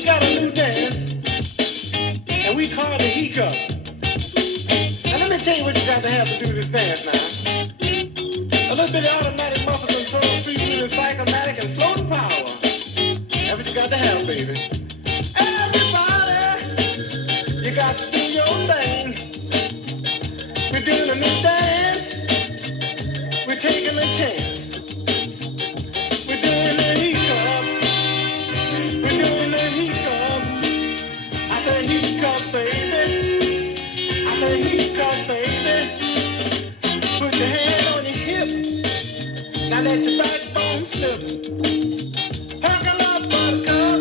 we got a new dance, and we call it a hiccup. Now let me tell you what you got to have to do this dance now. A little bit of automatic muscle control, freewheeling, psychomatic, and floating power. That's what you got to have, baby. Everybody, you got to do your thing. We're doing a new dance. We're taking a chance. We're doing a hiccup. We're doing a hiccup. I say hiccup, baby. I say hiccup, baby. Put your hand on your hip. Now let your backbone slip. Perk up, buttercup.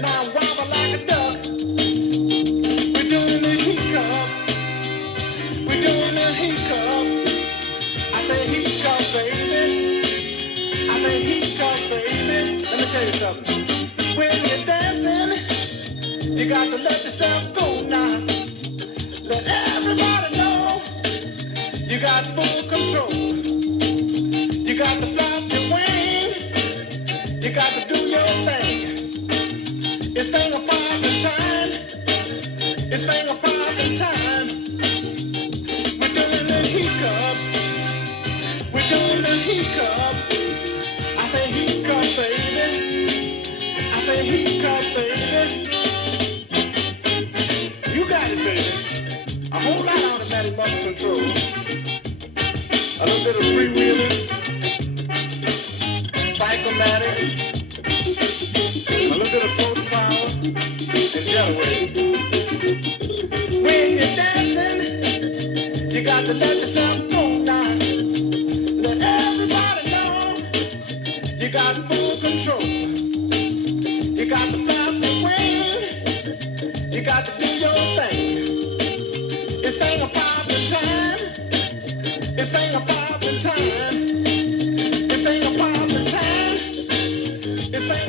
Now wobble like a duck. We're doing a hiccup. We're doing a hiccup. I say hiccup, baby. I say hiccup, baby. Let me tell you something. When you're dancing, you got to let yourself go now. Let everybody know you got full control. You got to flap your wing. You got to do your thing. It's ain't a party time. It's ain't a party time. We're doing a hiccup. We're doing a hiccup. I say hiccup, baby. I say hiccup, baby. You got it, baby. A whole lot of automatic muscle control. A little bit of freewheeling, psychomatic, a little bit of floating power, and jelly. When you're dancing, you got to let yourself go now. Let everybody know you got full control. You got to flap your wing. You got to do your thing. It's ain't a poppin' time. It's ain't a poppin' time. It's ain't a poppin' time. It's ain't